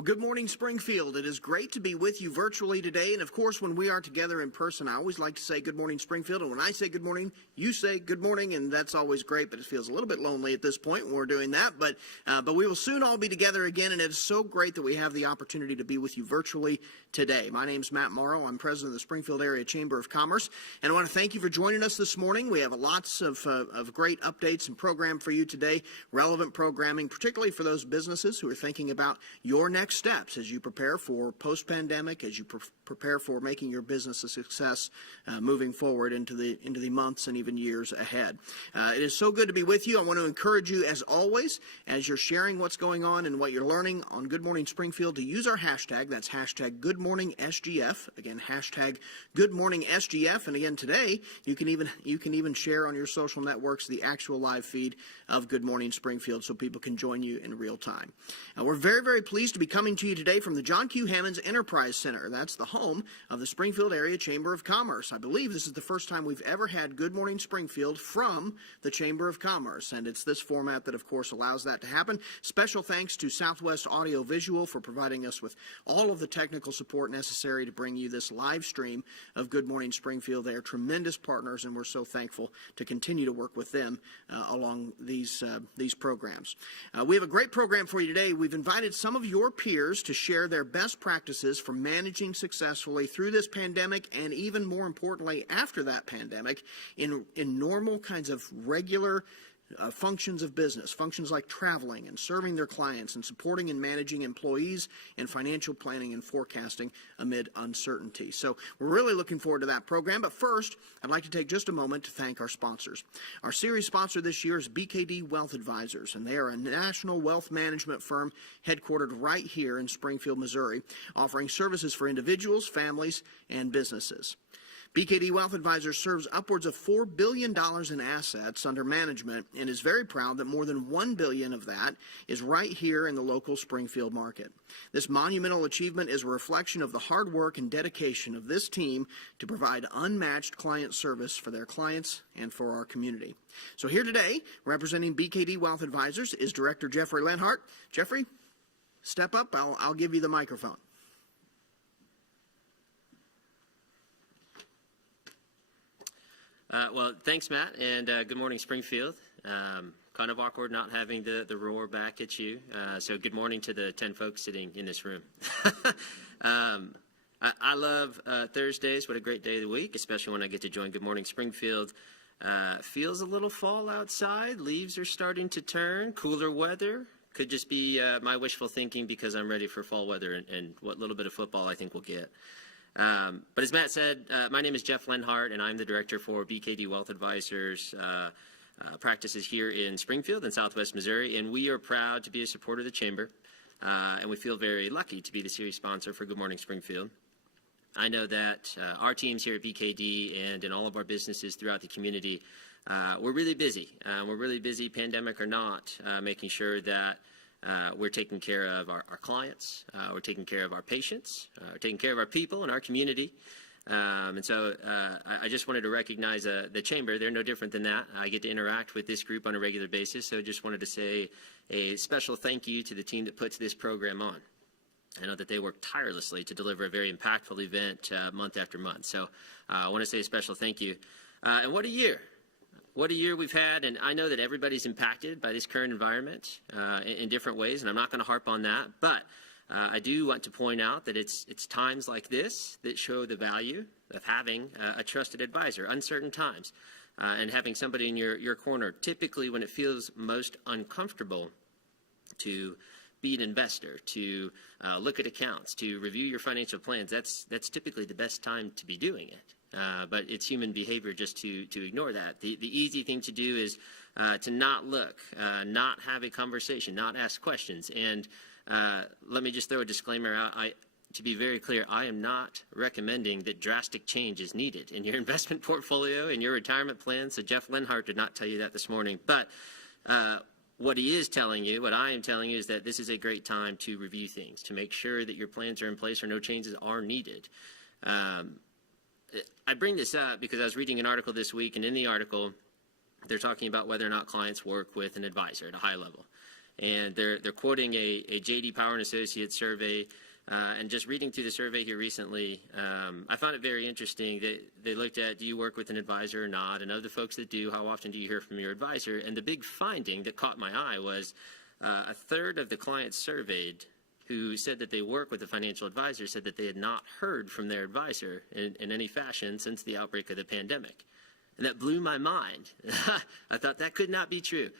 Well, good morning, Springfield. It is great to be with you virtually today. And of course, when we are together in person, I always like to say good morning, Springfield. And when I say good morning, you say good morning. And that's always great, but it feels a little bit lonely at this point when we're doing that. But we will soon all be together again. And it is so great that we have the opportunity to be with you virtually today. My name's Matt Morrow. I'm president of the Springfield Area Chamber of Commerce. And I want to thank you for joining us this morning. We have lots of great updates and program for you today, relevant programming, particularly for those businesses who are thinking about your next steps as you prepare for post-pandemic, as you prepare for making your business a success moving forward into the months and even years ahead. It is so good to be with you. I want to encourage you, as always, as you're sharing what's going on and what you're learning on Good Morning Springfield, to use our hashtag. That's hashtag GoodMorningSGF. Again, hashtag GoodMorningSGF. And again, today you can even share on your social networks the actual live feed of Good Morning Springfield so people can join you in real time. We're very, very pleased to be coming to you today from the John Q. Hammonds Enterprise Center. That's the home of the Springfield Area Chamber of Commerce. I believe this is the first time we've ever had Good Morning Springfield from the Chamber of Commerce, and it's this format that, of course, allows that to happen. Special thanks to Southwest Audio Visual for providing us with all of the technical support necessary to bring you this live stream of Good Morning Springfield. They are tremendous partners, and we're so thankful to continue to work with them along these programs. We have a great program for you today. We've invited some of your peers to share their best practices for managing successfully through this pandemic, and even more importantly after that pandemic, in normal kinds of regular functions of business, functions like traveling and serving their clients and supporting and managing employees and financial planning and forecasting amid uncertainty. So we're really looking forward to that program. But first, I'd like to take just a moment to thank our sponsors. Our series sponsor this year is BKD Wealth Advisors, and they are a national wealth management firm headquartered right here in Springfield, Missouri, offering services for individuals, families, and businesses. BKD Wealth Advisors serves upwards of $4 billion in assets under management and is very proud that more than $1 billion of that is right here in the local Springfield market. This monumental achievement is a reflection of the hard work and dedication of this team to provide unmatched client service for their clients and for our community. So here today, representing BKD Wealth Advisors, is Director Jeffrey Lenhart. Jeffrey, step up. I'll give you the microphone. Well, thanks, Matt, and good morning, Springfield. Kind of awkward not having the roar back at you. So good morning to the 10 folks sitting in this room. I love Thursdays. What a great day of the week, especially when I get to join Good Morning Springfield. Feels a little fall outside. Leaves are starting to turn. Cooler weather. Could just be my wishful thinking because I'm ready for fall weather and what little bit of football I think we'll get. But as Matt said, my name is Jeff Lenhart, and I'm the director for BKD Wealth Advisors practices here in Springfield in Southwest Missouri, and we are proud to be a supporter of the Chamber, and we feel very lucky to be the series sponsor for Good Morning Springfield. I know that our teams here at BKD and in all of our businesses throughout the community, we're really busy. We're really busy, pandemic or not, making sure that we're taking care of our clients, we're taking care of our patients, we're taking care of our people and our community. And so I just wanted to recognize the Chamber. They're no different than that. I get to interact with this group on a regular basis, so just wanted to say a special thank you to the team that puts this program on. I know that they work tirelessly to deliver a very impactful event month after month. So I want to say a special thank you. And what a year. What a year we've had, and I know that everybody's impacted by this current environment in different ways, and I'm not going to harp on that, but I do want to point out that it's times like this that show the value of having a trusted advisor, uncertain times, and having somebody in your corner, typically when it feels most uncomfortable to be an investor, to look at accounts, to review your financial plans. That's typically the best time to be doing it. But it's human behavior just to ignore that. The easy thing to do is to not look, not have a conversation, not ask questions. And let me just throw a disclaimer out. To be very clear, I am not recommending that drastic change is needed in your investment portfolio and your retirement plan. So Jeff Lenhart did not tell you that this morning. But what he is telling you, what I am telling you, is that this is a great time to review things, to make sure that your plans are in place or no changes are needed. I bring this up because I was reading an article this week, and in the article, they're talking about whether or not clients work with an advisor at a high level. and they're quoting a J.D. Power and Associates survey. And just reading through the survey here recently, I found it very interesting. They looked at, do you work with an advisor or not? And of the folks that do, how often do you hear from your advisor? And the big finding that caught my eye was a third of the clients surveyed who said that they work with a financial advisor said that they had not heard from their advisor in any fashion since the outbreak of the pandemic. And that blew my mind. I thought that could not be true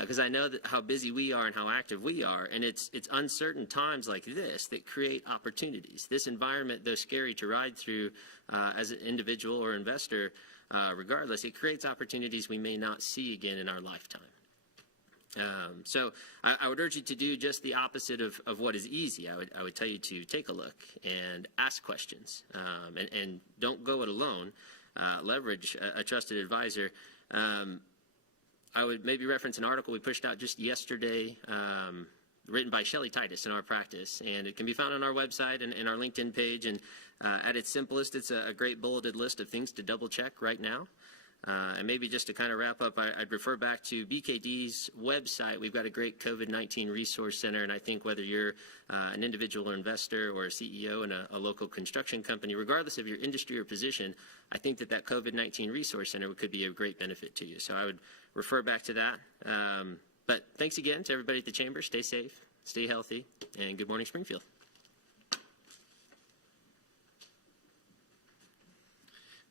because I know how busy we are and how active we are. And it's uncertain times like this that create opportunities. This environment, though scary to ride through as an individual or investor, regardless, it creates opportunities we may not see again in our lifetime. So I would urge you to do just the opposite of what is easy. I would tell you to take a look and ask questions and don't go it alone. Leverage a trusted advisor. I would maybe reference an article we pushed out just yesterday, written by Shelley Titus in our practice, and it can be found on our website and our LinkedIn page. And at its simplest, it's a great bulleted list of things to double check right now. And maybe just to kind of wrap up, I'd refer back to BKD's website. We've got a great COVID-19 resource center, and I think whether you're an individual or investor or a CEO in a local construction company, regardless of your industry or position, I think that COVID-19 resource center could be a great benefit to you. So I would refer back to that. But thanks again to everybody at the Chamber. Stay safe, stay healthy, and good morning, Springfield.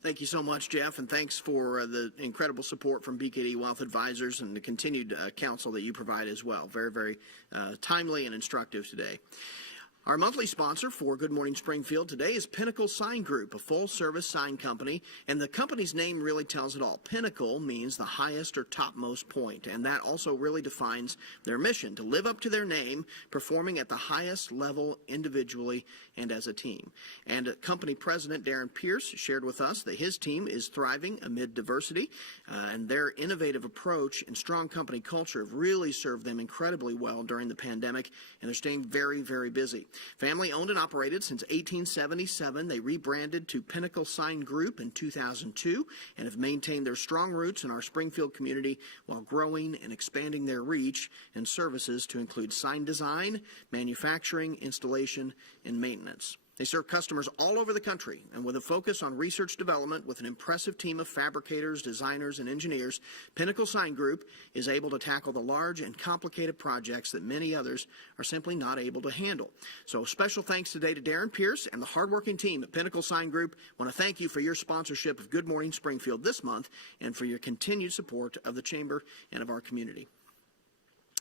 Thank you so much, Jeff, and thanks for the incredible support from BKD Wealth Advisors and the continued counsel that you provide as well. Very, very timely and instructive today. Our monthly sponsor for Good Morning Springfield today is Pinnacle Sign Group, a full-service sign company, and the company's name really tells it all. Pinnacle means the highest or topmost point, and that also really defines their mission, to live up to their name, performing at the highest level individually and as a team. And company president Darren Pierce shared with us that his team is thriving amid diversity, and their innovative approach and strong company culture have really served them incredibly well during the pandemic, and they're staying very, very busy. Family owned and operated since 1877, they rebranded to Pinnacle Sign Group in 2002 and have maintained their strong roots in our Springfield community while growing and expanding their reach and services to include sign design, manufacturing, installation, and maintenance. They serve customers all over the country, and with a focus on research development with an impressive team of fabricators, designers, and engineers, Pinnacle Sign Group is able to tackle the large and complicated projects that many others are simply not able to handle. So special thanks today to Darren Pierce and the hardworking team at Pinnacle Sign Group. I want to thank you for your sponsorship of Good Morning Springfield this month and for your continued support of the Chamber and of our community.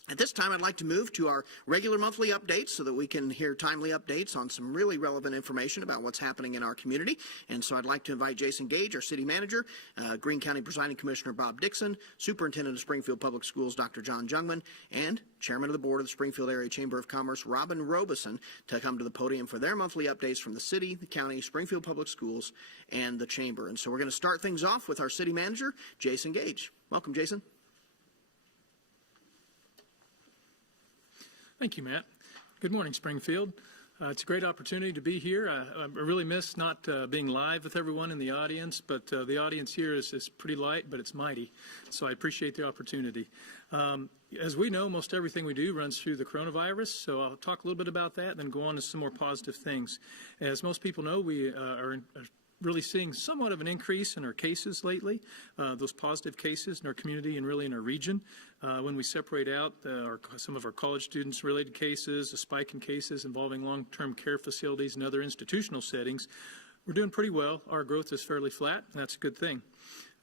At this time, I'd like to move to our regular monthly updates so that we can hear timely updates on some really relevant information about what's happening in our community. And so I'd like to invite Jason Gage, our city manager, Greene County Presiding Commissioner Bob Dixon, Superintendent of Springfield Public Schools Dr. John Jungwood, and Chairman of the Board of the Springfield Area Chamber of Commerce Robin Robeson to come to the podium for their monthly updates from the city, the county, Springfield Public Schools, and the Chamber. And so we're going to start things off with our city manager, Jason Gage. Welcome, Jason. Thank you, Matt. Good morning, Springfield. It's a great opportunity to be here. I really miss not being live with everyone in the audience, but the audience here is pretty light, but it's mighty. So I appreciate the opportunity. As we know, most everything we do runs through the coronavirus, so I'll talk a little bit about that and then go on to some more positive things. As most people know, we are really seeing somewhat of an increase in our cases lately, those positive cases in our community and really in our region. When we separate out some of our college students related cases, a spike in cases involving long-term care facilities and other institutional settings, we're doing pretty well. Our growth is fairly flat, and that's a good thing.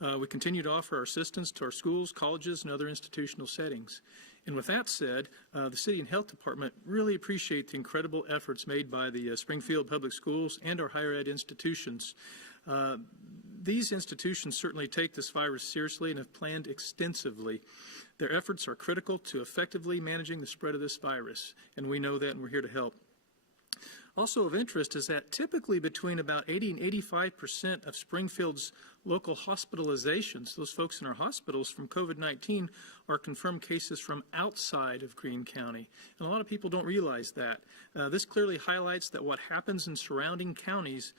We continue to offer our assistance to our schools, colleges, and other institutional settings. And with that said, the City and Health Department really appreciate the incredible efforts made by the Springfield Public Schools and our higher ed institutions. These institutions certainly take this virus seriously and have planned extensively. Their efforts are critical to effectively managing the spread of this virus, and we know that, and we're here to help. Also of interest is that typically between about 80 and 85% of Springfield's local hospitalizations, those folks in our hospitals from COVID-19, are confirmed cases from outside of Greene County. And a lot of people don't realize that. This clearly highlights that what happens in surrounding counties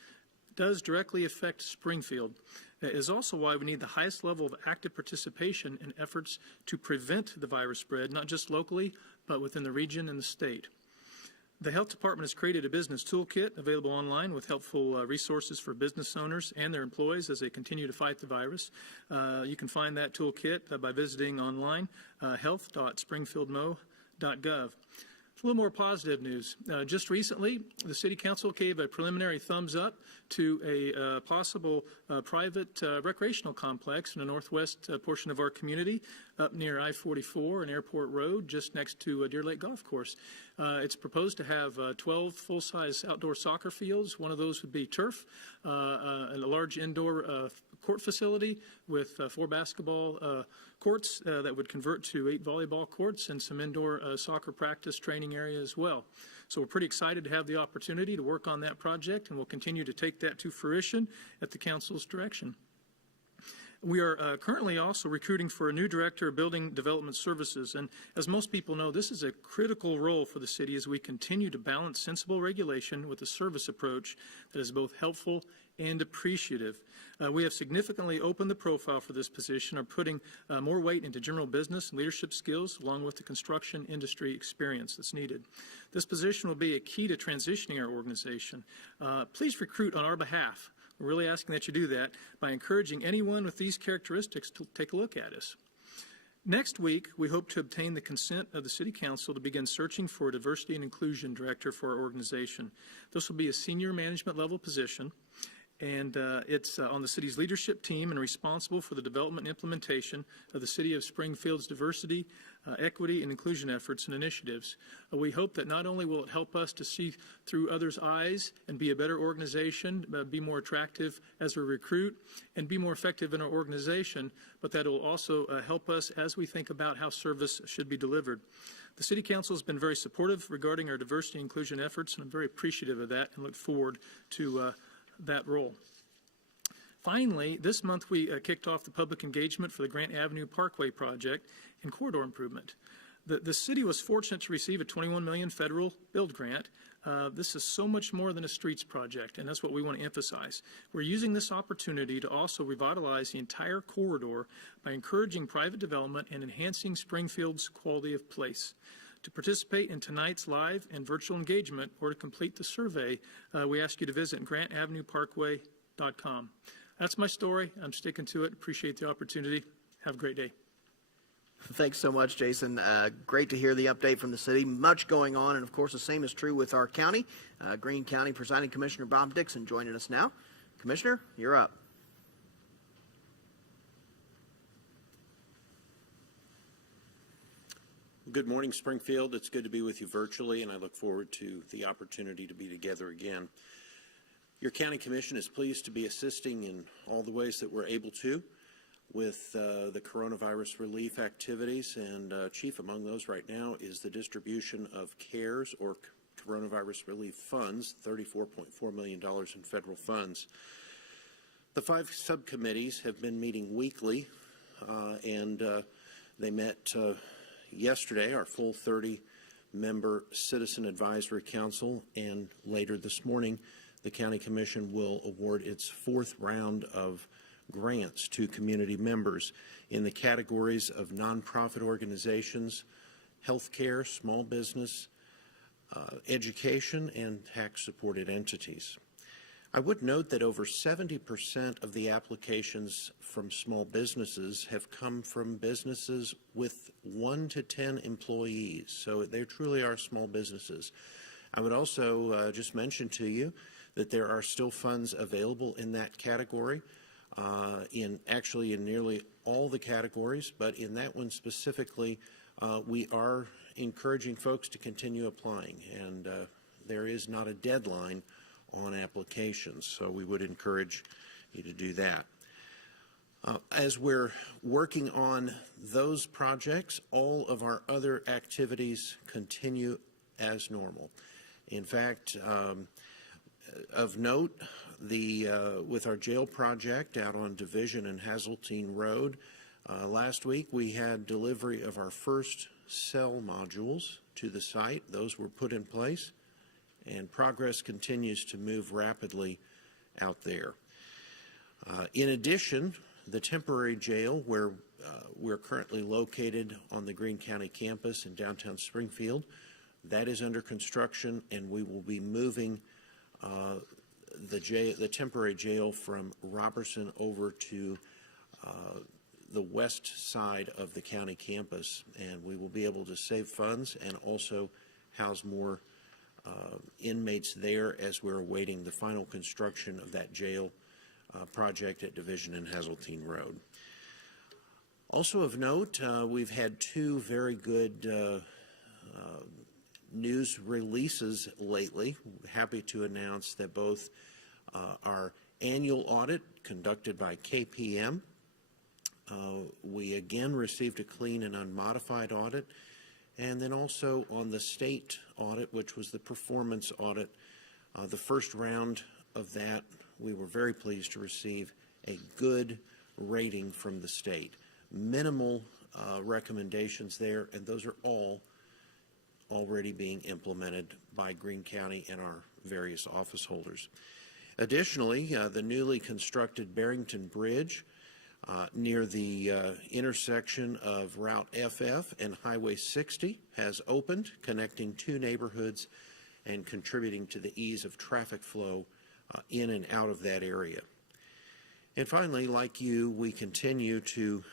does directly affect Springfield. It is also why we need the highest level of active participation in efforts to prevent the virus spread, not just locally, but within the region and the state. The Health Department has created a business toolkit available online with helpful resources for business owners and their employees as they continue to fight the virus. You can find that toolkit by visiting online, health.springfieldmo.gov. A little more positive news. Just recently, the City Council gave a preliminary thumbs up to a possible private recreational complex in the northwest portion of our community up near I-44 and Airport Road, just next to Deer Lake Golf Course. It's proposed to have 12 full-size outdoor soccer fields. One of those would be turf, a large indoor court facility with 4 basketball courts that would convert to 8 volleyball courts and some indoor soccer practice training area as well. So we're pretty excited to have the opportunity to work on that project, and we'll continue to take that to fruition at the council's direction. We are currently also recruiting for a new director of building development services, and as most people know, this is a critical role for the city as we continue to balance sensible regulation with a service approach that is both helpful and appreciative. We have significantly opened the profile for this position, are putting more weight into general business and leadership skills along with the construction industry experience that's needed. This position will be a key to transitioning our organization. Please recruit on our behalf. We're really asking that you do that by encouraging anyone with these characteristics to take a look at us. Next week, we hope to obtain the consent of the City Council to begin searching for a diversity and inclusion director for our organization. This will be a senior management level position, and it's on the city's leadership team and responsible for the development and implementation of the City of Springfield's diversity, equity, and inclusion efforts and initiatives. We hope that not only will it help us to see through others' eyes and be a better organization, be more attractive as we recruit, and be more effective in our organization, but that it will also help us as we think about how service should be delivered. The City Council has been very supportive regarding our diversity and inclusion efforts, and I'm very appreciative of that and look forward to that role. Finally, this month we kicked off the public engagement for the Grant Avenue Parkway project and corridor improvement. The city was fortunate to receive a $21 million federal build grant. This is so much more than a streets project, and that's what we want to emphasize. We're using this opportunity to also revitalize the entire corridor by encouraging private development and enhancing Springfield's quality of place. To participate in tonight's live and virtual engagement or to complete the survey, we ask you to visit grantavenueparkway.com. That's my story. I'm sticking to it. Appreciate the opportunity. Have a great day. Thanks so much, Jason. Great to hear the update from the city. Much going on, and of course the same is true with our county. Greene County Presiding Commissioner Bob Dixon joining us now. Commissioner, you're up. Good morning, Springfield. It's good to be with you virtually, and I look forward to the opportunity to be together again. Your County Commission is pleased to be assisting in all the ways that we're able to with the coronavirus relief activities, and chief among those right now is the distribution of CARES, or Coronavirus Relief Funds, $34.4 million in federal funds. The 5 subcommittees have been meeting weekly, and they met yesterday, our full 30-member Citizen Advisory Council, and later this morning, the County Commission will award its 4th round of grants to community members in the categories of nonprofit organizations, healthcare, small business, education, and tax-supported entities. I would note that over 70% of the applications from small businesses have come from businesses with 1 to 10 employees, so they truly are small businesses. I would also just mention to you that there are still funds available in that category, in nearly all the categories, but in that one specifically, we are encouraging folks to continue applying, and there is not a deadline on applications, so we would encourage you to do that. As we're working on those projects, all of our other activities continue as normal. In fact, of note, with our jail project out on Division and Hazeltine Road, last week we had delivery of our first cell modules to the site. Those were put in place, and progress continues to move rapidly out there. In addition, the temporary jail where we're currently located on the Greene County campus in downtown Springfield, that is under construction, and we will be moving the temporary jail from Robertson over to the west side of the county campus, and we will be able to save funds and also house more inmates there as we're awaiting the final construction of that jail project at Division and Hazeltine Road. Also of note, we've had two very good news releases lately. Happy to announce that both our annual audit conducted by KPM, we again received a clean and unmodified audit, and then also on the state audit, which was the performance audit, the first round of that, we were very pleased to receive a good rating from the state. Minimal recommendations there, and those are all already being implemented by Greene County and our various office holders. Additionally, the newly constructed Barrington Bridge near the intersection of Route FF and Highway 60 has opened, connecting two neighborhoods and contributing to the ease of traffic flow in and out of that area. And finally, like you, we continue to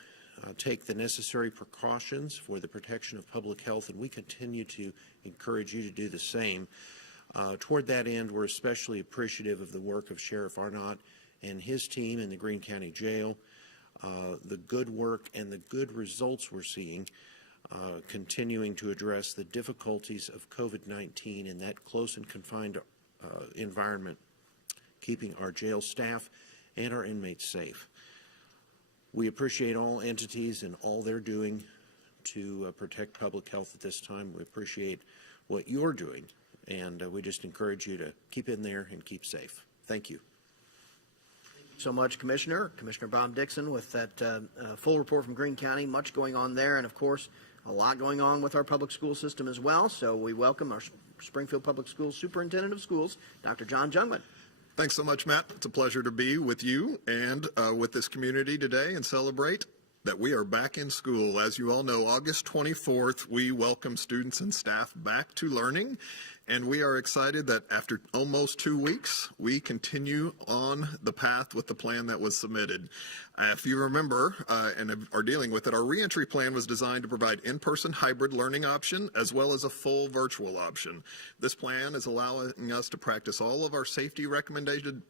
take the necessary precautions for the protection of public health, and we continue to encourage you to do the same. Toward that end, we're especially appreciative of the work of Sheriff Arnott and his team in the Greene County Jail, the good work and the good results we're seeing, continuing to address the difficulties of COVID-19 in that close and confined environment, keeping our jail staff and our inmates safe. We appreciate all entities and all they're doing to protect public health at this time. We appreciate what you're doing, and we just encourage you to keep in there and keep safe. Thank you. So much, Commissioner. Commissioner Bob Dixon with that full report from Greene County. Much going on there, and of course, a lot going on with our public school system as well. So we welcome our Springfield Public Schools Superintendent of Schools, Dr. John Jungwood. Thanks so much, Matt. It's a pleasure to be with you and with this community today and celebrate that we are back in school. As you all know, August 24th, we welcome students and staff back to learning, and we are excited that after almost 2 weeks, we continue on the path with the plan that was submitted. If you remember and are dealing with it, our reentry plan was designed to provide in-person hybrid learning option as well as a full virtual option. This plan is allowing us to practice all of our safety recommended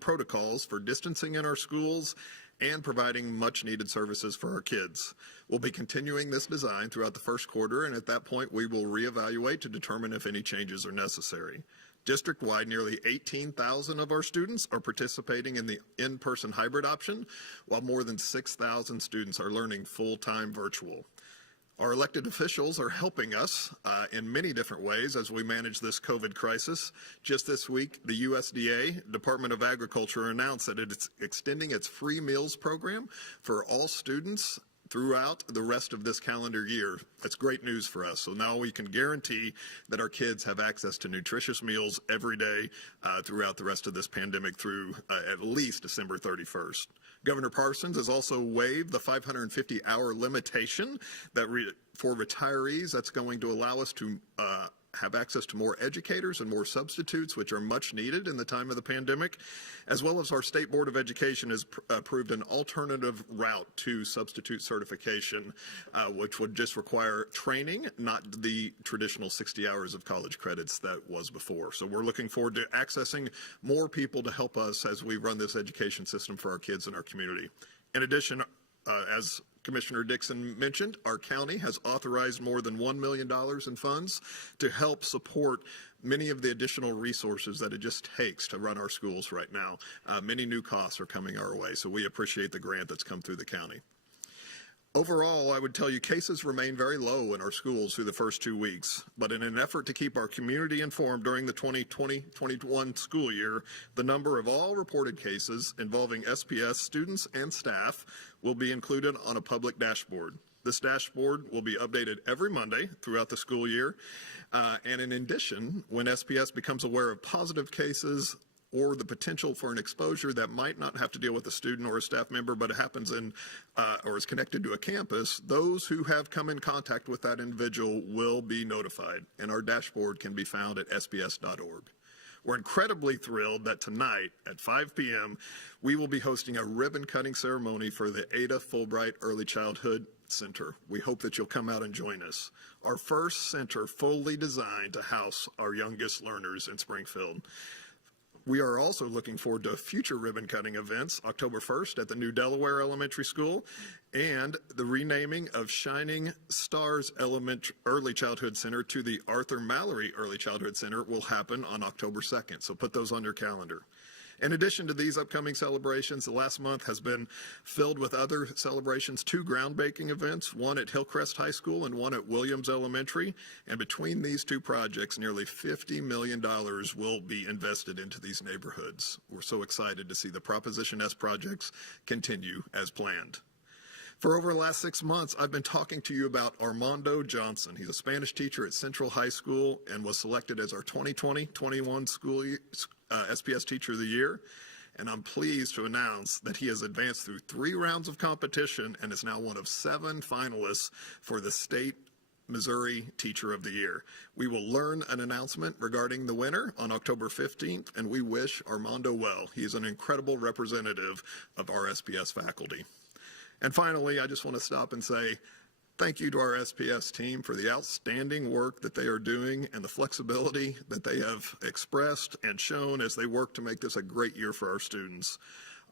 protocols for distancing in our schools and providing much needed services for our kids. We'll be continuing this design throughout the first quarter, and at that point we will reevaluate to determine if any changes are necessary. District-wide, nearly 18,000 of our students are participating in the in-person hybrid option, while more than 6,000 students are learning full-time virtual. Our elected officials are helping us in many different ways as we manage this COVID crisis. Just this week, the USDA, Department of Agriculture, announced that it's extending its free meals program for all students throughout the rest of this calendar year. That's great news for us. So now we can guarantee that our kids have access to nutritious meals every day throughout the rest of this pandemic through at least December 31st. Governor Parsons has also waived the 550-hour limitation that for retirees. That's going to allow us to have access to more educators and more substitutes, which are much needed in the time of the pandemic, as well as our State Board of Education has approved an alternative route to substitute certification, which would just require training, not the traditional 60 hours of college credits that was before. So we're looking forward to accessing more people to help us as we run this education system for our kids and our community. In addition, as Commissioner Dixon mentioned, our county has authorized more than $1 million in funds to help support many of the additional resources that it just takes to run our schools right now. Many new costs are coming our way, so we appreciate the grant that's come through the county. Overall, I would tell you cases remain very low in our schools through the first 2 weeks, but in an effort to keep our community informed during the 2020-21 school year, the number of all reported cases involving SPS students and staff will be included on a public dashboard. This dashboard will be updated every Monday throughout the school year, and in addition, when SPS becomes aware of positive cases, or the potential for an exposure that might not have to deal with a student or a staff member, but it happens in or is connected to a campus, those who have come in contact with that individual will be notified, and our dashboard can be found at sps.org. We're incredibly thrilled that tonight at 5 p.m. we will be hosting a ribbon-cutting ceremony for the Ada Fulbright Early Childhood Center. We hope that you'll come out and join us. Our first center fully designed to house our youngest learners in Springfield. We are also looking forward to future ribbon-cutting events, October 1st at the new Delaware Elementary School, and the renaming of Shining Stars Early Childhood Center to the Arthur Mallory Early Childhood Center will happen on October 2nd, so put those on your calendar. In addition to these upcoming celebrations, the last month has been filled with other celebrations, 2 groundbreaking events, one at Hillcrest High School and one at Williams Elementary. And between these 2 projects, nearly $50 million will be invested into these neighborhoods. We're so excited to see the Proposition S projects continue as planned. For over the last 6 months, I've been talking to you about Armando Johnson. He's a Spanish teacher at Central High School and was selected as our 2020-21 school SPS Teacher of the Year. And I'm pleased to announce that he has advanced through 3 rounds of competition and is now one of 7 finalists for the State Missouri Teacher of the Year. We will learn an announcement regarding the winner on October 15th, and we wish Armando well. He is an incredible representative of our SPS faculty. And finally, I just want to stop and say thank you to our SPS team for the outstanding work that they are doing and the flexibility that they have expressed and shown as they work to make this a great year for our students.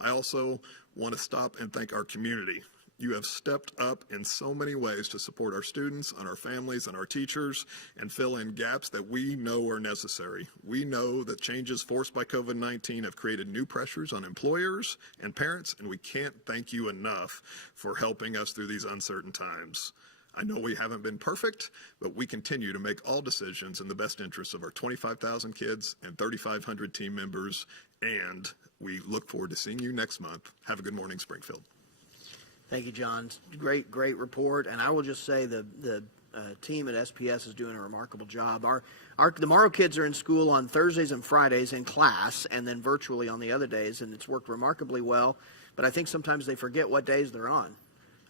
I also want to stop and thank our community. You have stepped up in so many ways to support our students and our families and our teachers and fill in gaps that we know are necessary. We know that changes forced by COVID-19 have created new pressures on employers and parents, and we can't thank you enough for helping us through these uncertain times. I know we haven't been perfect, but we continue to make all decisions in the best interests of our 25,000 kids and 3,500 team members, and we look forward to seeing you next month. Have a good morning, Springfield. Thank you, John. Great report. And I will just say the team at SPS is doing a remarkable job. The Morrow kids are in school on Thursdays and Fridays in class, and then virtually on the other days, and it's worked remarkably well. But I think sometimes they forget what days they're on.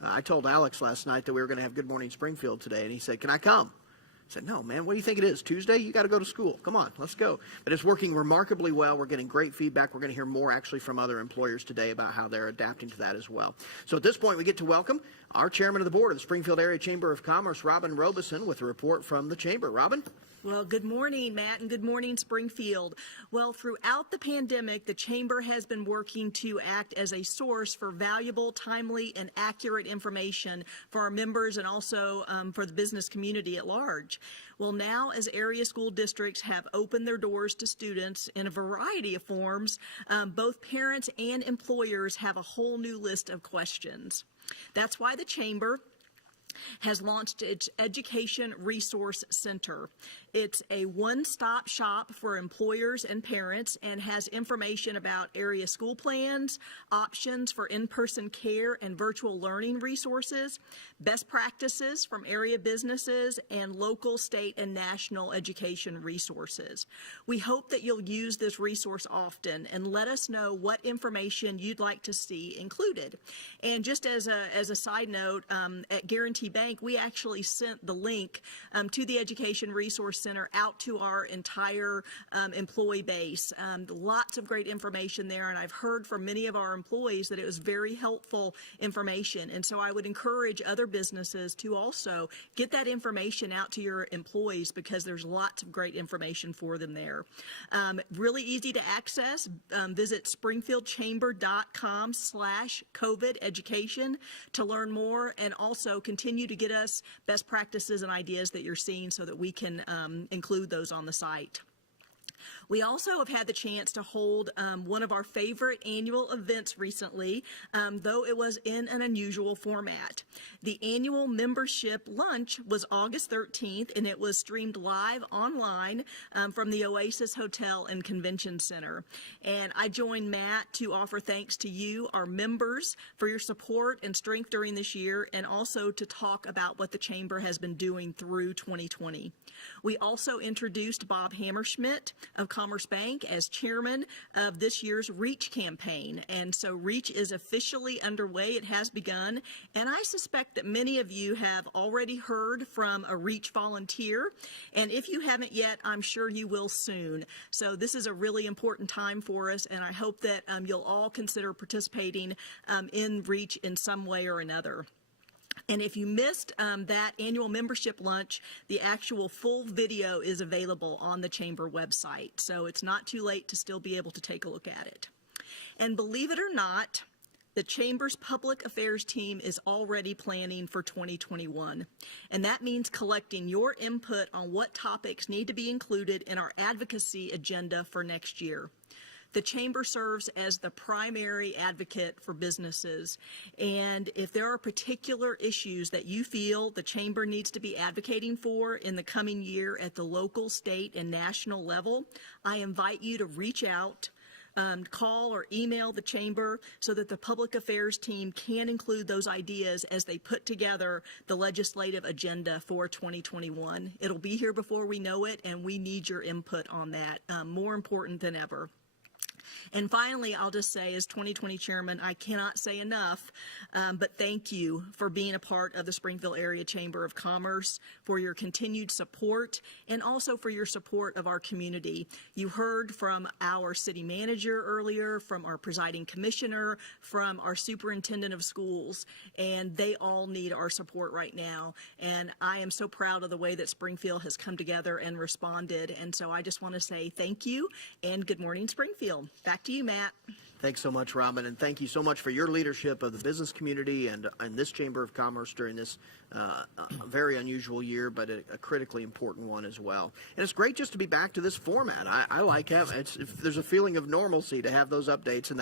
I told Alex last night that we were going to have Good Morning Springfield today, and he said, "Can I come?" I said, "No, man, what do you think it is? Tuesday? You got to go to school. Come on, let's go." But it's working remarkably well. We're getting great feedback. We're going to hear more actually from other employers today about how they're adapting to that as well. So at this point, we get to welcome our chairman of the board of the Springfield Area Chamber of Commerce, Robin Robeson, with a report from the chamber. Robin? Well, good morning, Matt, and good morning, Springfield. Well, throughout the pandemic, the Chamber has been working to act as a source for valuable, timely, and accurate information for our members and also for the business community at large. Well, now as area school districts have opened their doors to students in a variety of forms, both parents and employers have a whole new list of questions. That's why the Chamber has launched its Education Resource Center. It's a one-stop shop for employers and parents and has information about area school plans, options for in-person care and virtual learning resources, best practices from area businesses, and local, state, and national education resources. We hope that you'll use this resource often and let us know what information you'd like to see included. And just as a side note, at Guarantee Bank, we actually sent the link to the Education Resource Center out to our entire employee base. Lots of great information there, and I've heard from many of our employees that it was very helpful information. And so I would encourage other businesses to also get that information out to your employees because there's lots of great information for them there. Really easy to access. Visit springfieldchamber.com/COVID education to learn more and also continue to get us best practices and ideas that you're seeing so that we can include those on the site. We also have had the chance to hold one of our favorite annual events recently, though it was in an unusual format. The annual membership lunch was August 13th, and it was streamed live online from the Oasis Hotel and Convention Center. And I joined Matt to offer thanks to you, our members, for your support and strength during this year, and also to talk about what the Chamber has been doing through 2020. We also introduced Bob Hammerschmidt, of Commerce Bank as chairman of this year's REACH campaign. And so REACH is officially underway. It has begun. And I suspect that many of you have already heard from a REACH volunteer. And if you haven't yet, I'm sure you will soon. So this is a really important time for us, and I hope that you'll all consider participating in REACH in some way or another. And if you missed that annual membership lunch, the actual full video is available on the Chamber website. So it's not too late to still be able to take a look at it. And believe it or not, the Chamber's public affairs team is already planning for 2021. And that means collecting your input on what topics need to be included in our advocacy agenda for next year. The Chamber serves as the primary advocate for businesses, and if there are particular issues that you feel the Chamber needs to be advocating for in the coming year at the local, state, and national level, I invite you to reach out, call or email the Chamber so that the public affairs team can include those ideas as they put together the legislative agenda for 2021. It'll be here before we know it, and we need your input on that, more important than ever. And finally, I'll just say, as 2020 chairman, I cannot say enough, but thank you for being a part of the Springfield Area Chamber of Commerce, for your continued support, and also for your support of our community. You heard from our city manager earlier, from our presiding commissioner, from our superintendent of schools, and they all need our support right now. And I am so proud of the way that Springfield has come together and responded. And so I just want to say thank you, and good morning, Springfield. Back to you, Matt. Thanks so much, Robin, and thank you so much for your leadership of the business community and this Chamber of Commerce during this very unusual year, but a critically important one as well. And it's great just to be back to this format. I like having there's a feeling of normalcy to have those updates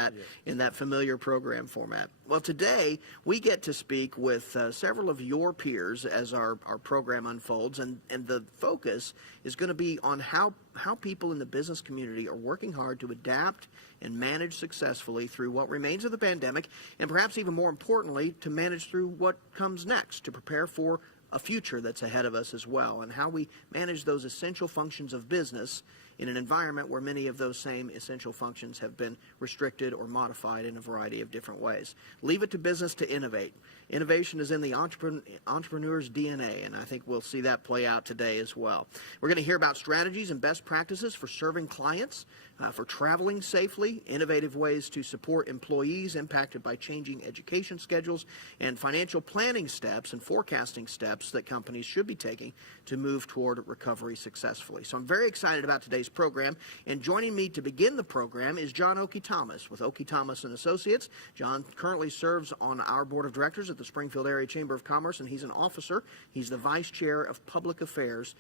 in that familiar program format. Well, today we get to speak with several of your peers as our program unfolds, and the focus is going to be on how people in the business community are working hard to adapt and manage successfully through what remains of the pandemic, and perhaps even more importantly, to manage through what comes next, to prepare for a future that's ahead of us as well, and how we manage those essential functions of business in an environment where many of those same essential functions have been restricted or modified in a variety of different ways. Leave it to business to innovate. Innovation is in the entrepreneur's DNA, and I think we'll see that play out today as well. We're going to hear about strategies and best practices for serving clients, for traveling safely, innovative ways to support employees impacted by changing education schedules, and financial planning steps and forecasting steps that companies should be taking to move toward recovery successfully. So I'm very excited about today's program, and joining me to begin the program is John Okie Thomas with Okie Thomas & Associates. John currently serves on our board of directors at the Springfield Area Chamber of Commerce, and he's an officer. He's the vice chair of public affairs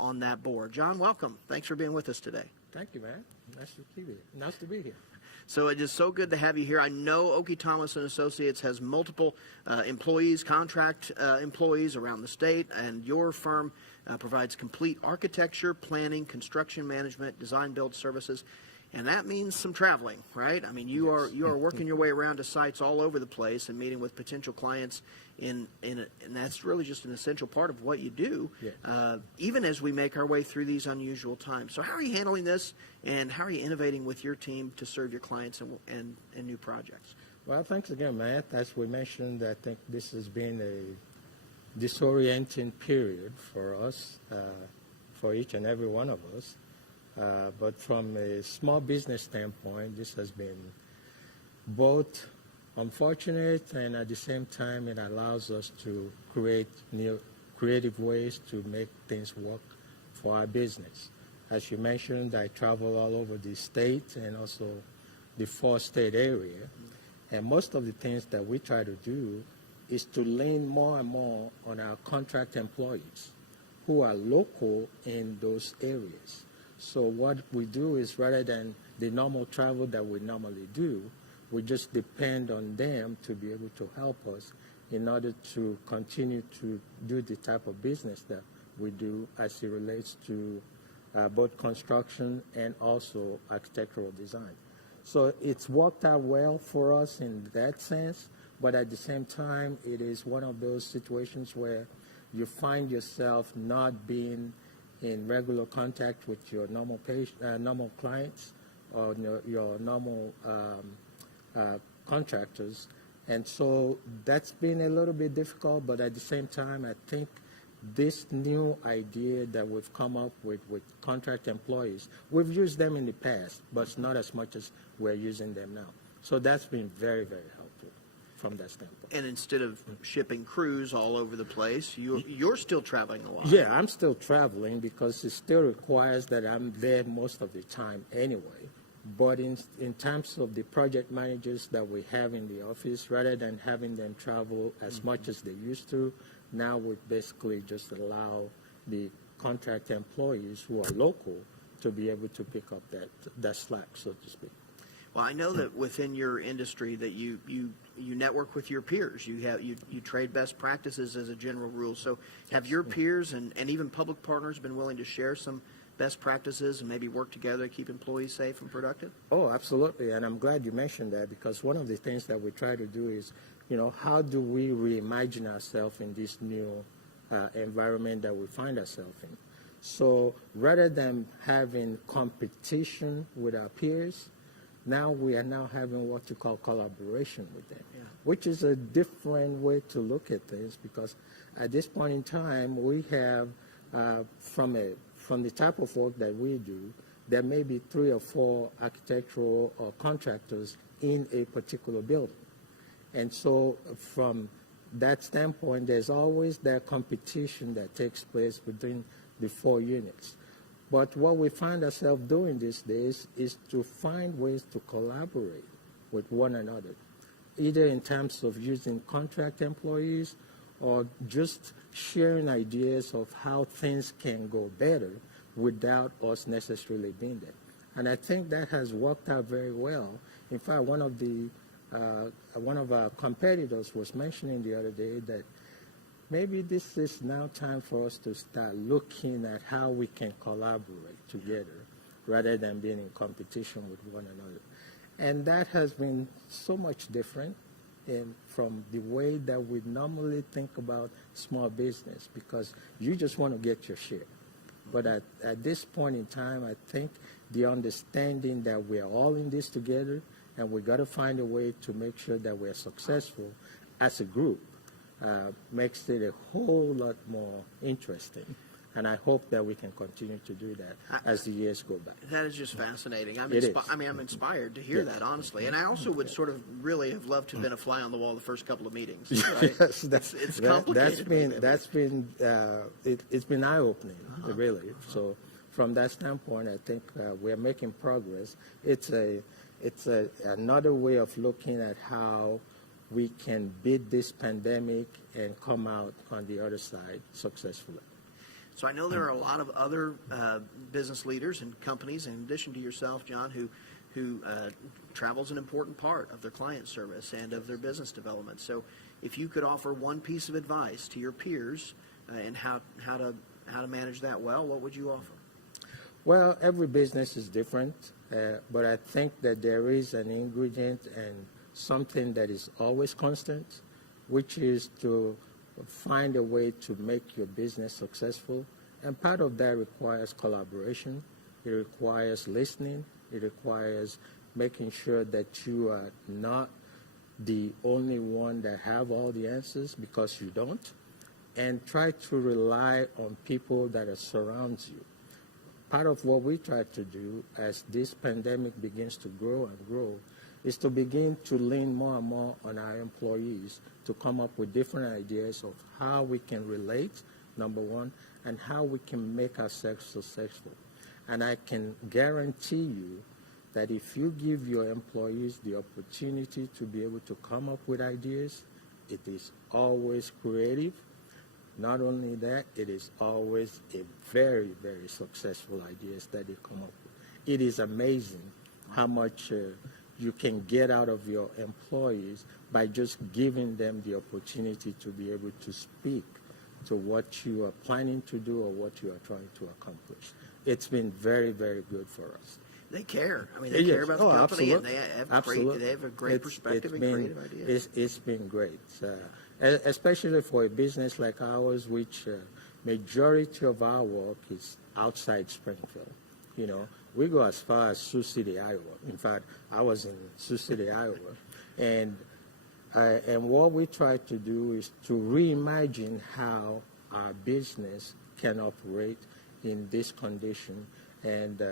on that board. John, welcome. Thanks for being with us today. Thank you, man. Nice to be here. So it is so good to have you here. I know Okie Thomas & Associates has multiple employees, contract employees around the state, and your firm provides complete architecture, planning, construction management, design build services. And that means some traveling, right? I mean, you are working your way around to sites all over the place and meeting with potential clients, and that's really just an essential part of what you do, even as we make our way through these unusual times. So how are you handling this, and how are you innovating with your team to serve your clients and new projects? Well, thanks again, Matt. As we mentioned, I think this has been a disorienting period for us, for each and every one of us. But from a small business standpoint, this has been both unfortunate, and at the same time it allows us to create new creative ways to make things work for our business. As you mentioned, I travel all over the state and also the 4-state area, and most of the things that we try to do is to lean more and more on our contract employees who are local in those areas. So what we do is, rather than the normal travel that we normally do, we just depend on them to be able to help us in order to continue to do the type of business that we do as it relates to both construction and also architectural design. So it's worked out well for us in that sense, but at the same time, it is one of those situations where you find yourself not being in regular contact with your normal normal clients or your normal contractors. And so that's been a little bit difficult, but at the same time, I think this new idea that we've come up with contract employees, we've used them in the past, but not as much as we're using them now. So that's been very, very helpful from that standpoint. And instead of shipping crews all over the place, you're still traveling a lot. Yeah, I'm still traveling because it still requires that I'm there most of the time anyway. But in terms of the project managers that we have in the office, rather than having them travel as much as they used to, now we basically just allow the contract employees who are local to be able to pick up that slack, so to speak. Well, I know that within your industry that you network with your peers. You trade best practices as a general rule. So have your peers and even public partners been willing to share some best practices and maybe work together to keep employees safe and productive? Oh, absolutely. And I'm glad you mentioned that, because one of the things that we try to do is, how do we reimagine ourselves in this new environment that we find ourselves in? So rather than having competition with our peers, now we are now having what you call collaboration with them, which is a different way to look at things, because at this point in time, we have, from the type of work that we do, there may be 3 or 4 architectural or contractors in a particular building. And so from that standpoint, there's always that competition that takes place between the 4 units. But what we find ourselves doing these days is to find ways to collaborate with one another, either in terms of using contract employees or just sharing ideas of how things can go better without us necessarily being there. And I think that has worked out very well. In fact, one of our competitors was mentioning the other day that maybe this is now time for us to start looking at how we can collaborate together rather than being in competition with one another. And that has been so much different from the way that we normally think about small business, because you just want to get your share. But at this point in time, I think the understanding that we're all in this together and we got to find a way to make sure that we're successful as a group makes it a whole lot more interesting. And I hope that we can continue to do that as the years go by. That is just fascinating. I'm inspired to hear Yes. that, honestly. And I also would sort of really have loved to have been a fly on the wall the first couple of meetings. Right? Yes, it's complicated. It's been eye-opening, really. So from that standpoint, I think we're making progress. It's another way of looking at how we can beat this pandemic and come out on the other side successfully. So I know there are a lot of other business leaders and companies, in addition to yourself, John, who travel's an important part of their client service and of their business development. So if you could offer one piece of advice to your peers and how to manage that well, what would you offer? Well, every business is different, but I think that there is an ingredient and something that is always constant, which is to find a way to make your business successful. And part of that requires collaboration. It requires listening. It requires making sure that you are not the only one that have all the answers, because you don't. And try to rely on people that surround you. Part of what we try to do as this pandemic begins to grow and grow is to begin to lean more and more on our employees to come up with different ideas of how we can relate, number one, and how we can make ourselves successful. And I can guarantee you that if you give your employees the opportunity to be able to come up with ideas, it is always creative. Not only that, it is always a very, very successful ideas that they come up with. It is amazing how much you can get out of your employees by just giving them the opportunity to be able to speak to what you are planning to do or what you are trying to accomplish. It's been very, very good for us. They care. I mean, they care about the company, absolutely. and they have a great perspective and creative ideas. It's been great, especially for a business like ours, which majority of our work is outside Springfield. You know, we go as far as Sioux City, Iowa. In fact, I was in Sioux City, Iowa, and what we try to do is to reimagine how our business can operate in this condition, and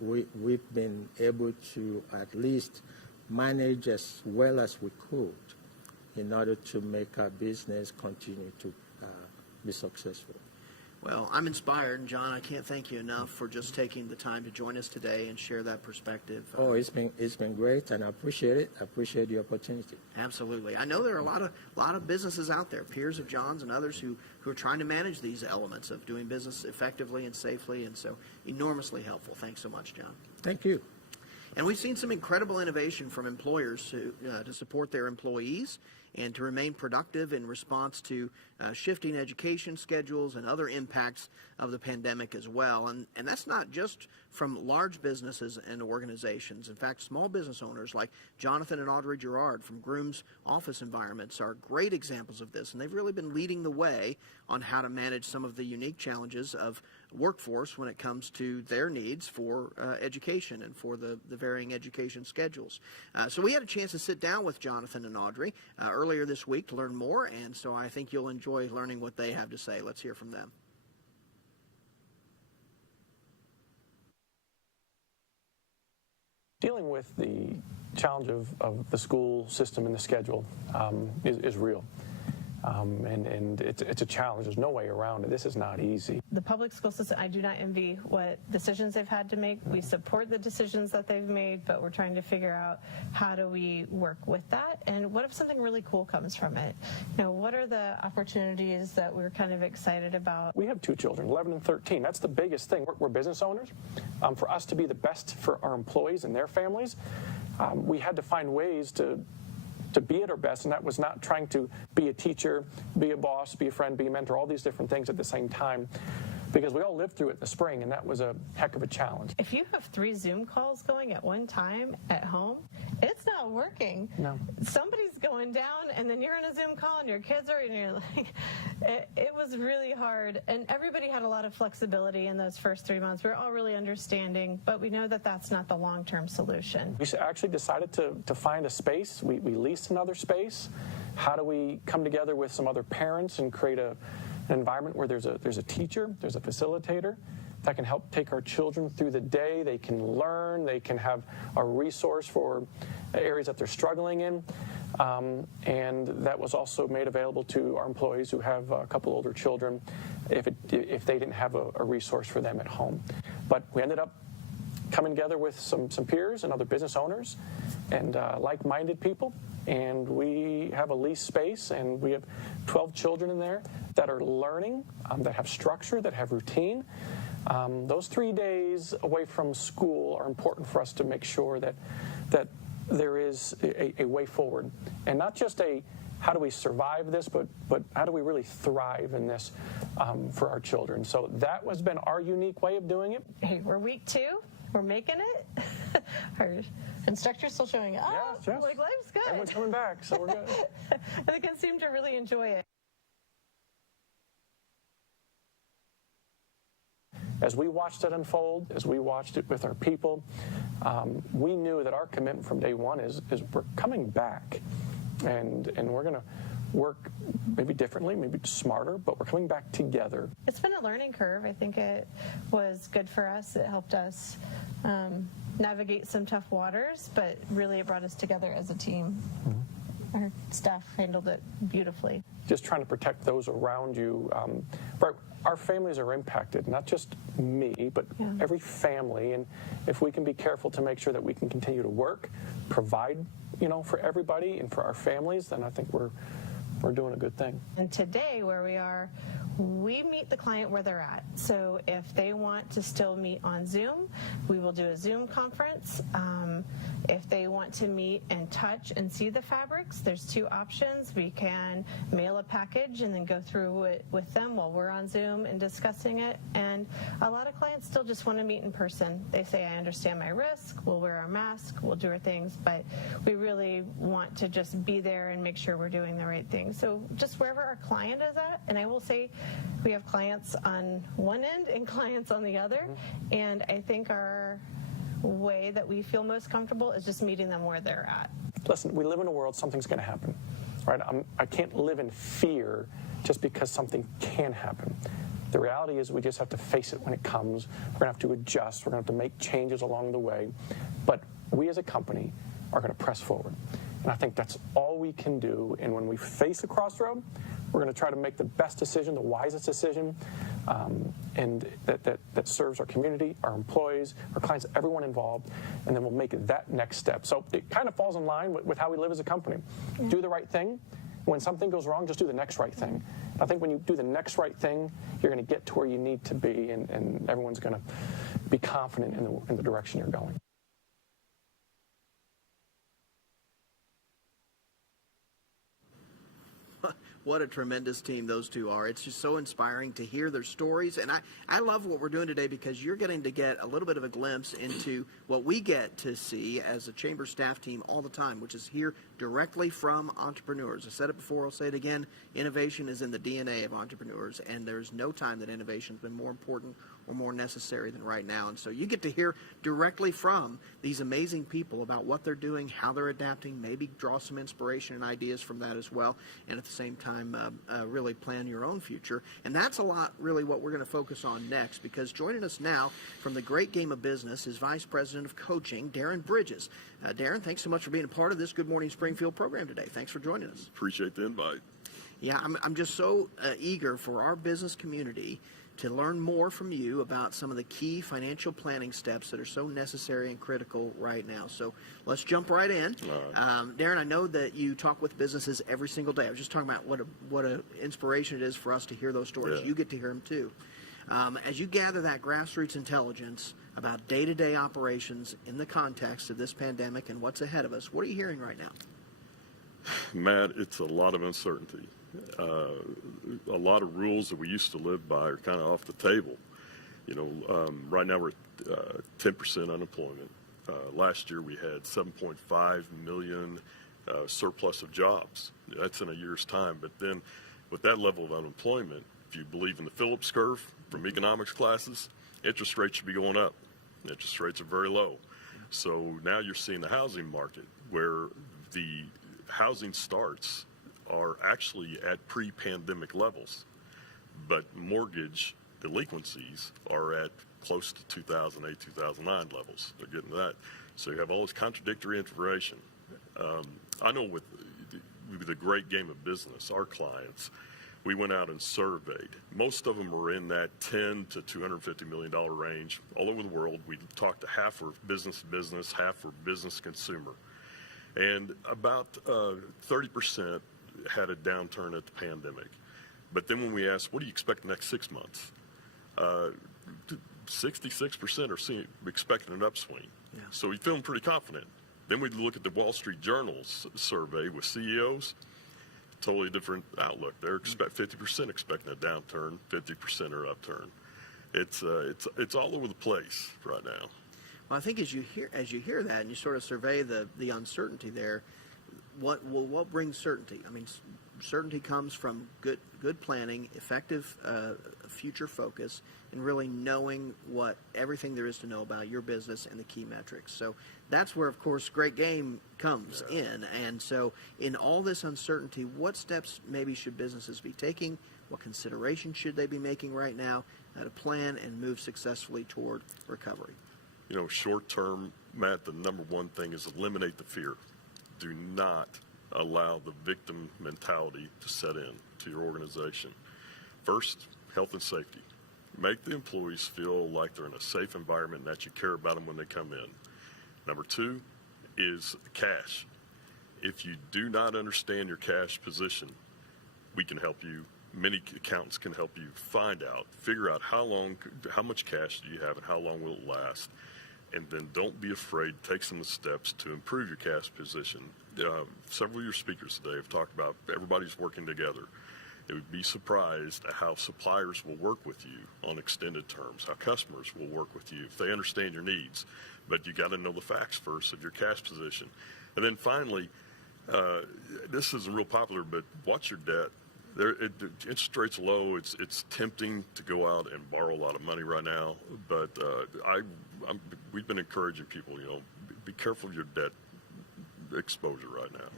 we've been able to at least manage as well as we could in order to make our business continue to be successful. Well, I'm inspired, and John, I can't thank you enough for just taking the time to join us today and share that perspective. Oh, it's been great, and I appreciate it. I appreciate the opportunity. Absolutely. I know there are a lot of businesses out there, peers of John's and others, who are trying to manage these elements of doing business effectively and safely, and so enormously helpful. Thanks so much, John. Thank you. And we've seen some incredible innovation from employers to support their employees and to remain productive in response to shifting education schedules and other impacts of the pandemic as well. And that's not just from large businesses and organizations. In fact, small business owners like Jonathan and Audrey Gerard from Groom's office environments are great examples of this. And they've really been leading the way on how to manage some of the unique challenges of workforce when it comes to their needs for education and for the varying education schedules. So we had a chance to sit down with Jonathan and Audrey earlier this week to learn more, and so I think you'll enjoy learning what they have to say. Let's hear from them. Dealing with the challenge of the school system and the schedule is real. And it's a challenge. There's no way around it. This is not easy. The public school system, I do not envy what decisions they've had to make. We support the decisions that they've made, but we're trying to figure out how do we work with that, and what if something really cool comes from it? You know, what are the opportunities that we're kind of excited about? We have two children, 11 and 13. That's the biggest thing. We're business owners. For us to be the best for our employees and their families, we had to find ways to be at our best, and that was not trying to be a teacher, be a boss, be a friend, be a mentor, all these different things at the same time, because we all lived through it in the spring, and that was a heck of a challenge. If you have 3 Zoom calls going at one time at home, it's not working. No. Somebody's going down, and then you're in a Zoom call, and your kids are, and you're like, it was really hard. And everybody had a lot of flexibility in those first 3 months. We were all really understanding, but we know that that's not the long-term solution. We actually decided to find a space. We leased another space. How do we come together with some other parents and create an environment where there's a teacher, there's a facilitator that can help take our children through the day. They can learn, they can have a resource for areas that they're struggling in, and that was also made available to our employees who have a couple older children if they didn't have a resource for them at home. But we ended up coming together with some peers and other business owners and like-minded people, and we have a leased space, and we have 12 children in there that are learning, that have structure, that have routine. Those 3 days away from school are important for us to make sure that there is a way forward, and not just a how do we survive this, but how do we really thrive in this for our children. So that has been our unique way of doing it. Hey, we're week 2. We're making it. Our instructor's still showing up. Yes. Like, life's good. Everyone's coming back, so we're good. They can seem to really enjoy it. As we watched it unfold, as we watched it with our people, we knew that our commitment from day one is we're coming back, and we're going to work maybe differently, maybe smarter, but we're coming back together. It's been a learning curve. I think it was good for us. It helped us navigate some tough waters, but really it brought us together as a team. Mm-hmm. Our staff handled it beautifully. Just trying to protect those around you. Our families are impacted, not just me, but every family. And if we can be careful to make sure that we can continue to work, provide, for everybody and for our families, then I think we're doing a good thing. And today, where we are, we meet the client where they're at. So if they want to still meet on Zoom, we will do a Zoom conference. If they want to meet and touch and see the fabrics, there's 2 options. We can mail a package and then go through it with them while we're on Zoom and discussing it. And a lot of clients still just want to meet in person. They say, I understand my risk, we'll wear our mask, we'll do our things, but we really want to just be there and make sure we're doing the right thing. So just wherever our client is at, and I will say we have clients on one end and clients on the other, and I think our way that we feel most comfortable is just meeting them where they're at. Listen, we live in a world, something's going to happen, right? I can't live in fear just because something can happen. The reality is we just have to face it when it comes. We're going to have to adjust. We're going to have to make changes along the way. But we as a company are going to press forward. And I think that's all we can do. And when we face a crossroad, we're going to try to make the best decision, the wisest decision, and that serves our community, our employees, our clients, everyone involved, and then we'll make that next step. So it kind of falls in line with how we live as a company. Yeah. Do the right thing. When something goes wrong, just do the next right thing. I think when you do the next right thing, you're going to get to where you need to be, and everyone's going to be confident in the direction you're going. What a tremendous team those two are. It's just so inspiring to hear their stories. And I love what we're doing today because you're getting to get a little bit of a glimpse into what we get to see as a chamber staff team all the time, which is hear directly from entrepreneurs. I said it before, I'll say it again. Innovation is in the DNA of entrepreneurs, and there's no time that innovation has been more important or more necessary than right now. And so you get to hear directly from these amazing people about what they're doing, how they're adapting, maybe draw some inspiration and ideas from that as well, and at the same time really plan your own future. And that's a lot really what we're going to focus on next, because joining us now from the great game of business is Vice President of Coaching, Darren Bridges. Darren, thanks so much for being a part of this Good Morning Springfield program today. Thanks for joining us. Appreciate the invite. Yeah, I'm just so eager for our business community to learn more from you about some of the key financial planning steps that are so necessary and critical right now. So let's jump right in. Right. Darren, I know that you talk with businesses every single day. I was just talking about what a inspiration it is for us to hear those stories. Yeah. You get to hear them too. As you gather that grassroots intelligence about day-to-day operations in the context of this pandemic and what's ahead of us, what are you hearing right now? Matt, it's a lot of uncertainty. A lot of rules that we used to live by are kind of off the table. You know, right now we're at 10% unemployment. Last year we had 7.5 million surplus of jobs. That's in a year's time. But then with that level of unemployment, if you believe in the Phillips curve from economics classes, interest rates should be going up. Interest rates are very low. So now you're seeing the housing market where the housing starts are actually at pre-pandemic levels, but mortgage delinquencies are at close to 2008, 2009 levels. They're getting that. So you have all this contradictory information. I know with the great game of business, our clients, we went out and surveyed. Most of them are in that $10 to $250 million range all over the world. We talked to half for business to business, half for business consumer. And about 30% had a downturn at the pandemic. But then when we asked, what do you expect the next 6 months? 66% are expecting an upswing. Yeah. So we're feeling pretty confident. Then we look at the Wall Street Journal's survey with CEOs, totally different outlook. They're 50% expecting a downturn, 50% are upturn. It's all over the place right now. Well, I think as you hear that and you sort of survey the uncertainty there, what brings certainty? I mean, certainty comes from good planning, effective future focus, and really knowing what everything there is to know about your business and the key metrics. So that's where, of course, Great Game comes in. And so in all this uncertainty, what steps maybe should businesses be taking? What considerations should they be making right now to plan and move successfully toward recovery? You know, short term, Matt, the number one thing is eliminate the fear. Do not allow the victim mentality to set in to your organization. First, health and safety. Make the employees feel like they're in a safe environment and that you care about them when they come in. Number two is cash. If you do not understand your cash position, we can help you. Many accountants can help you find out, figure out how much cash do you have and how long will it last. And then don't be afraid, take some of the steps to improve your cash position. Several of your speakers today have talked about everybody's working together. It would be surprised at how suppliers will work with you on extended terms, how customers will work with you if they understand your needs. But you got to know the facts first of your cash position. And then finally, this isn't real popular, but watch your debt. The interest rate's low. It's tempting to go out and borrow a lot of money right now, but we've been encouraging people, be careful of your debt exposure right now.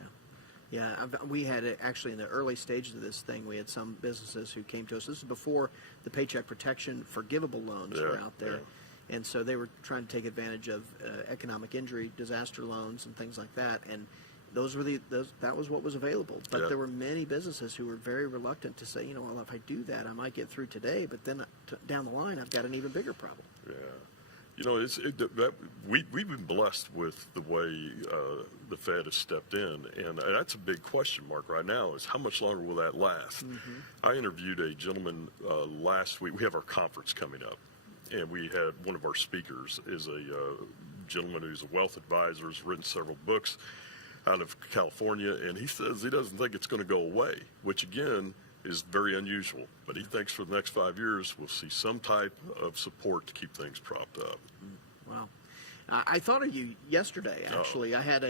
Yeah, we had it actually in the early stages of this thing. We had some businesses who came to us. This is before the Paycheck Protection forgivable loans were out there. Yeah. And so they were trying to take advantage of economic injury, disaster loans, and things like that. And that was what was available. But there were many businesses who were very reluctant to say, well, if I do that, I might get through today, but then down the line, I've got an even bigger problem. Yeah. We've been blessed with the way the Fed has stepped in, and that's a big question mark right now is how much longer will that last? Mm-hmm. I interviewed a gentleman last week. We have our conference coming up, and we had one of our speakers is a gentleman who's a wealth advisor, has written several books out of California, and he says he doesn't think it's going to go away, which again is very unusual. But he thinks for the next 5 years we'll see some type of support to keep things propped up. Wow. I thought of you yesterday, actually. I had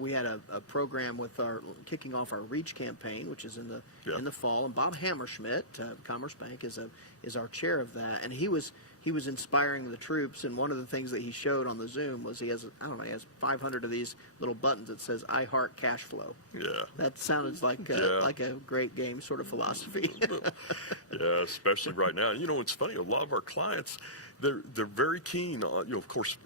we had a program with kicking off our REACH campaign, which is in the fall, and Bob Hammerschmidt, Commerce Bank, is our chair of that, and he was inspiring the troops. And one of the things that he showed on the Zoom was he has 500 of these little buttons that says "I heart cash flow." Yeah. That sounds like a great game sort of philosophy. Yeah, especially right now. It's funny. A lot of our clients, they're very keen on. Of course,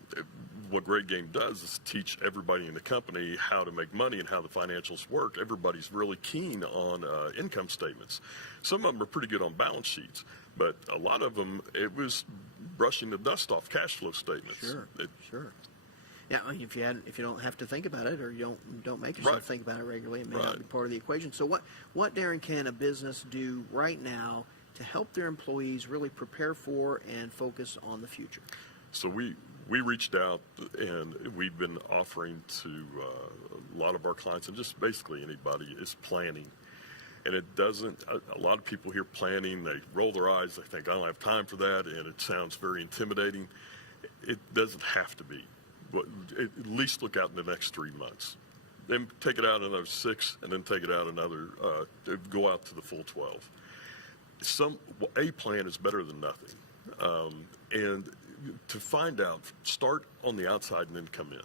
what Great Game does is teach everybody in the company how to make money and how the financials work. Everybody's really keen on income statements. Some of them are pretty good on balance sheets, but a lot of them, it was brushing the dust off cash flow statements. Sure. Yeah, I mean, if you don't have to think about it, or you don't make yourself think about it regularly, it may not be part of the equation. So what, Darren, can a business do right now to help their employees really prepare for and focus on the future? So we reached out, and we've been offering to a lot of our clients, and just basically anybody, is planning. And it doesn't, a lot of people hear planning, they roll their eyes, they think, I don't have time for that, and it sounds very intimidating. It doesn't have to be. But at least look out in the next 3 months. Then take it out another 6, and then take it out another, go out to the full 12. A plan is better than nothing. And to find out, start on the outside and then come in.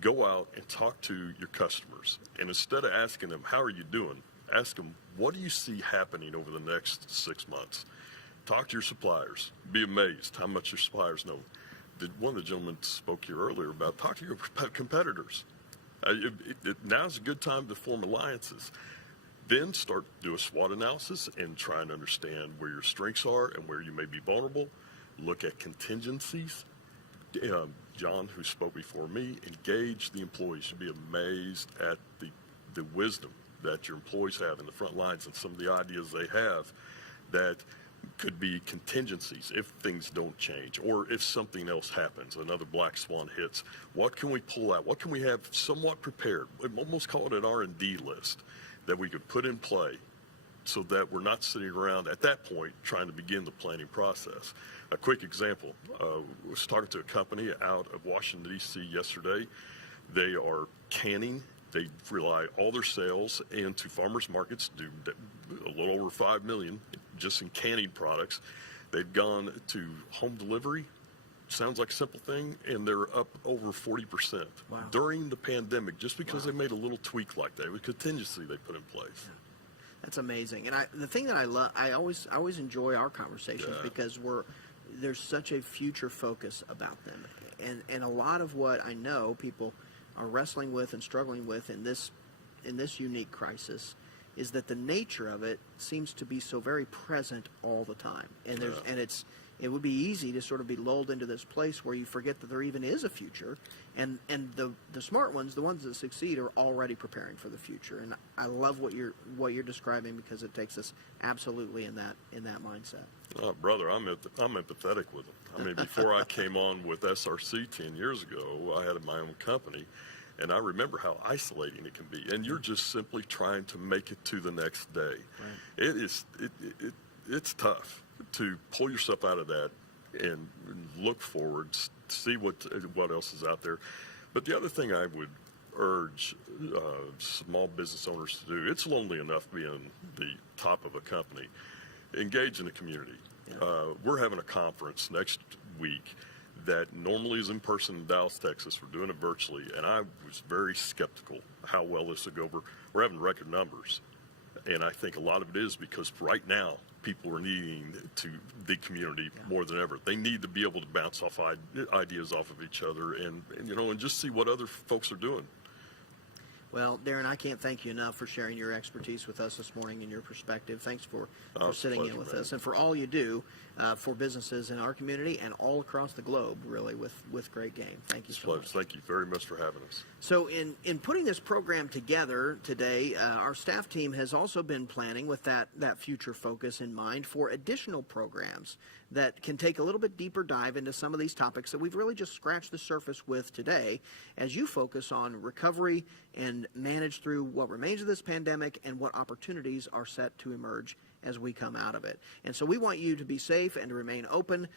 Go out and talk to your customers. And instead of asking them, how are you doing? Ask them, what do you see happening over the next 6 months? Talk to your suppliers. Be amazed how much your suppliers know. One of the gentlemen spoke here earlier about talk to your competitors. Now's a good time to form alliances. Then start to do a SWOT analysis and try and understand where your strengths are and where you may be vulnerable. Look at contingencies. John, who spoke before me, engage the employees. Should be amazed at the wisdom that your employees have in the front lines and some of the ideas they have that could be contingencies if things don't change or if something else happens, another black swan hits. What can we pull out? What can we have somewhat prepared? We almost call it an R&D list that we could put in play so that we're not sitting around at that point trying to begin the planning process. A quick example, I was talking to a company out of Washington, D.C. yesterday. They are canning. They rely all their sales into farmers markets, do a little over $5 million just in canning products. They've gone to home delivery. Sounds like a simple thing, and they're up over 40% during the pandemic, just because they made a little tweak like that. It was contingency they put in place. Yeah. That's amazing. And the thing that I love, I always enjoy our conversations because there's such a future focus about them. And a lot of what I know people are wrestling with and struggling with in this unique crisis is that the nature of it seems to be so very present all the time. And it would be easy to sort of be lulled into this place where you forget that there even is a future, and the smart ones, the ones that succeed, are already preparing for the future. And I love what you're describing because it takes us absolutely in that mindset. Oh, brother, I'm empathetic with them. I mean, before I came on with SRC 10 years ago, I had my own company, and I remember how isolating it can be. And you're just simply trying to make it to the next day. Right. It's tough to pull yourself out of that and look forward, see what else is out there. But the other thing I would urge small business owners to do. It's lonely enough being the top of a company. Engage in the community. We're having a conference next week that normally is in person in Dallas, Texas. We're doing it virtually, and I was very skeptical how well this would go over. We're having record numbers, and I think a lot of it is because right now people are needing to the community more than ever. They need to be able to bounce off ideas off of each other, and just see what other folks are doing. Well, Darren, I can't thank you enough for sharing your expertise with us this morning and your perspective. Thanks for it's a sitting in pleasure, with man. us and for all you do for businesses in our community and all across the globe, really, with great game. Thank you It's a so pleasure. much. Thank you very much for having us. So in putting this program together today, our staff team has also been planning with that future focus in mind for additional programs that can take a little bit deeper dive into some of these topics that we've really just scratched the surface with today as you focus on recovery and manage through what remains of this pandemic and what opportunities are set to emerge as we come out of it. And so we want you to be safe and to remain open.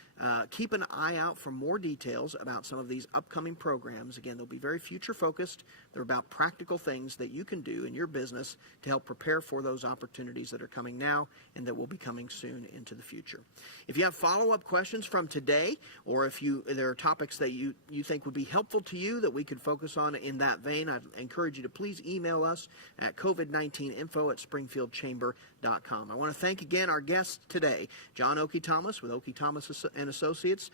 Keep an eye out for more details about some of these upcoming programs. Again, they'll be very future focused. They're about practical things that you can do in your business to help prepare for those opportunities that are coming now and that will be coming soon into the future. If you have follow-up questions from today, or if there are topics that you think would be helpful to you that we could focus on in that vein, I'd encourage you to please email us at covid19info@springfieldchamber.com. I want to thank again our guests today, John Okie Thomas with Okie Thomas and Associates,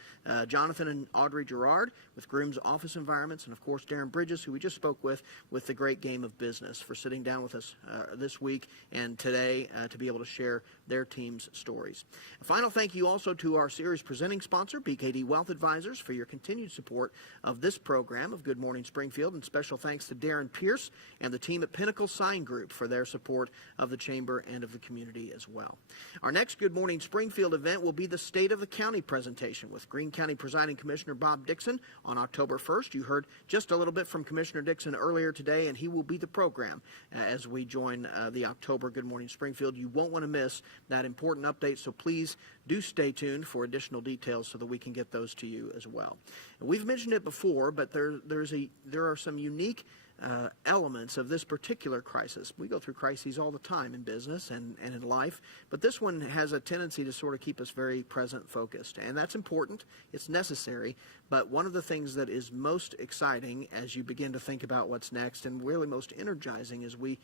Jonathan and Audrey Gerard with Groom's Office Environments, and of course Darren Bridges, who we just spoke with the Great Game of Business, for sitting down with us this week and today to be able to share their team's stories. A final thank you also to our series presenting sponsor, BKD Wealth Advisors, for your continued support of this program of Good Morning Springfield, and special thanks to Darren Pierce and the team at Pinnacle Sign Group for their support of the Chamber and of the community as well. Our next Good Morning Springfield event will be the State of the County presentation with Greene County Presiding Commissioner Bob Dixon on October 1st. You heard just a little bit from Commissioner Dixon earlier today, and he will be the program as we join the October Good Morning Springfield. You won't want to miss that important update, so please do stay tuned for additional details so that we can get those to you as well. And we've mentioned it before, but there are some unique elements of this particular crisis. We go through crises all the time in business and in life, but this one has a tendency to sort of keep us very present focused, and that's important. It's necessary, but one of the things that is most exciting as you begin to think about what's next, and really most energizing as we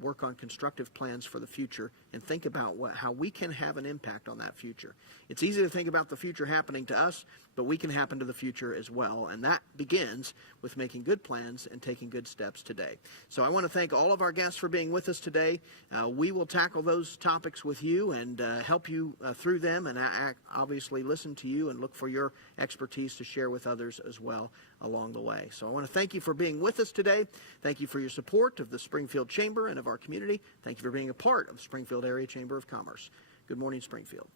work on constructive plans for the future and think about how we can have an impact on that future. It's easy to think about the future happening to us, but we can happen to the future as well, and that begins with making good plans and taking good steps today. So I want to thank all of our guests for being with us today. We will tackle those topics with you and help you through them, and obviously listen to you and look for your expertise to share with others as well along the way. So I want to thank you for being with us today. Thank you for your support of the Springfield Chamber and of our community. Thank you for being a part of the Springfield Area Chamber of Commerce. Good morning, Springfield.